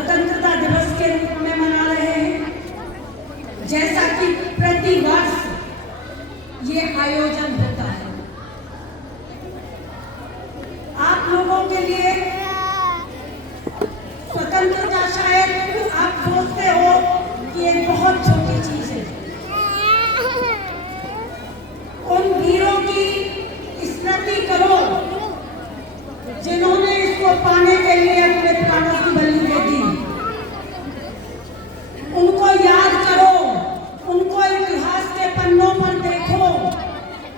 स्वतंत्रता दिवस के रूप में मना रहे हैं। जैसा कि प्रति वर्ष ये आयोजन होता है, आप लोगों के लिए स्वतंत्रता शायद आप सोचते हो कि एक बहुत छोटी चीज है। उन वीरों की स्मृति करो जिन्होंने इसको पाने के लिए अपने प्राणों की बलि दे दी। उनको याद करो, उनको इतिहास के पन्नों पर देखो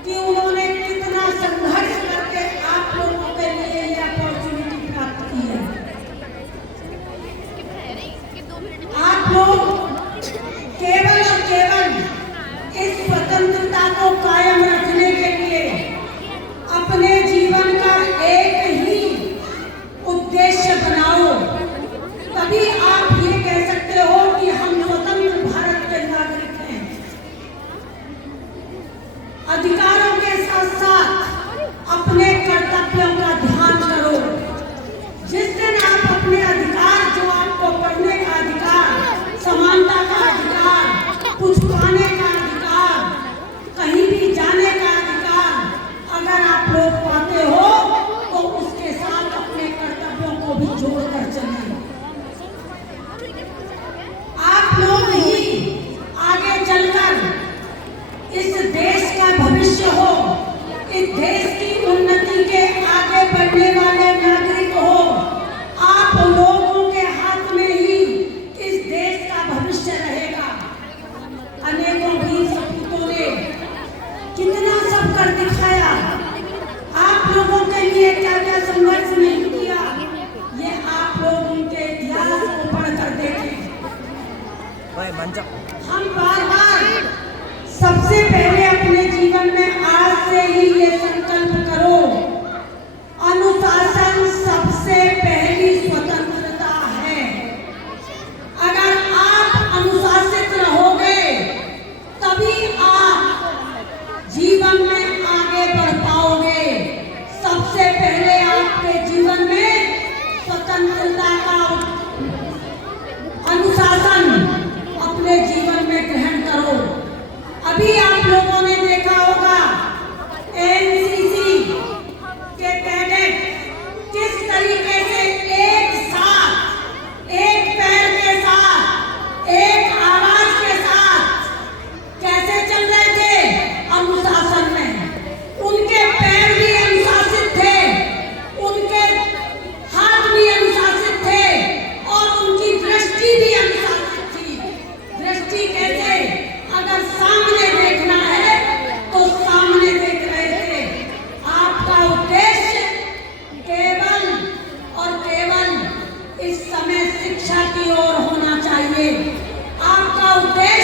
कि उन्होंने कितना संघर्ष करके आप लोगों के लिए ये अपॉर्चुनिटी प्राप्त की है। आप लोग केवल और केवल इस स्वतंत्रता को कायम रखने के लिए अपने जीवन का एक ही उद्देश्य बनाओ, तभी आप ये कह सकते हो कि हम स्वतंत्र भारत के नागरिक हैं। अधिकारों के साथ साथ अपने कर्तव्यों का ध्यान करो। जिस दिन आप अपने अधिकार, जो आपको पढ़ने का अधिकार, समानता का अधिकार, कुछ पाने का अधिकार, कहीं भी जाने का अधिकार अगर आप लोग पाते हो तो उसके साथ अपने कर्तव्यों को भी जोड़कर चलिए। आप लोग ही आगे चलकर इस देश का भविष्य हो, इस देश की उन्नति के आगे बढ़ने वाले नागरिक हो। आप लोगों के हाथ में ही इस देश का भविष्य रहेगा। अनेकों वीर सपूतों ने कितना सब कर दिखाया। आप लोगों के लिए क्या क्या संघर्ष नहीं किया, ये आप लोग उनके इतिहास को पढ़कर देखें। हम बार बार सबसे पहले अपने जीवन में आज से ही ये संकल्प करो, अनुशासन सबसे पहली स्वतंत्रता है। अगर आप अनुशासित रहोगे तभी आप जीवन में आगे बढ़ पाओगे। सबसे पहले आपके जीवन में स्वतंत्रता का अनुशासन अपने जीवन में ग्रहण करो। अभी आप लोगों ने देखा होगा एनसीसी के कैडेट किस तरीके से एक साथ, एक पैर के साथ, एक आवाज के साथ कैसे चल रहे थे अनुशासन में। उनके पैर भी अनुशासित थे, उनके हाथ भी अनुशासित थे और उनकी दृष्टि भी अनुशासित थी। दृष्टि कैसे, अगर सामने देखना है तो सामने देख रहे थे। आपका उद्देश्य केवल और केवल इस समय शिक्षा की ओर होना चाहिए। आपका उद्देश्य